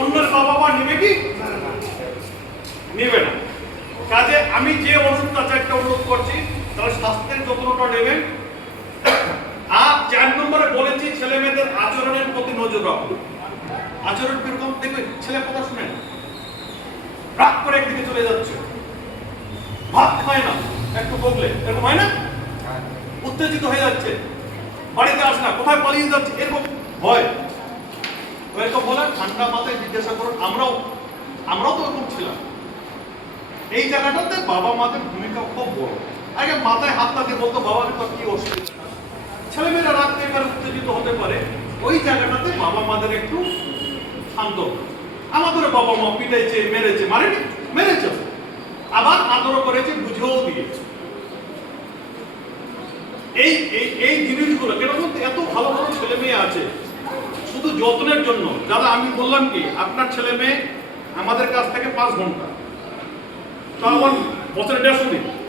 অন্যের বাবা মা নেবে কি? নেবে না। কাজে আমি যে অনুরোধ আছে একটা অনুরোধ করছি, তারা স্বাস্থ্যের যত্নটা নেবেন। আর 4 নম্বরে বলেছি ছেলে মেয়েদের আচরণের প্রতি নজর রাখুন। আচরণ কিরকম দেখবে, ছেলে কথা শুনে না, রাগ করে একদিকে চলে যাচ্ছে, ভাত খায় না, একটু বকলে এরকম হয় না, উত্তেজিত হয়ে যাচ্ছে, বাড়িতে আস না, কোথায় পালিয়ে যাচ্ছে, এরকম হয়। এরকম বলে ঠান্ডা মাথায় জিজ্ঞাসা করুন, আমরাও তো এরকম ছিলাম। এই জায়গাটাতে বাবা মাদের ভূমিকা খুব বড়। আগে মাথায় হাতটা দিয়ে বলতো বাবাকে তো কি অসুবিধা, ছেলেমেয়েরা রাগ থেকে উত্তেজিত হতে পারে, ওই জায়গাটাতে বাবা মাদের একটু শান্ত। আমাদের বাবা মা পিটাইছে, মেরেছে, মারেনি, মেরেছে, আবার আদর করেছে, বুঝেও দিয়েছে। এই এই এই জিনিসগুলো কেন বলতে, এত ভালো ভালো ছেলে মেয়ে আছে শুধু যত্নের জন্য। দাদা আমি বললাম কি, আপনার ছেলে মেয়ে আমাদের কাছ থেকে 5 ঘন্টা, তাও বছরে 150 দিন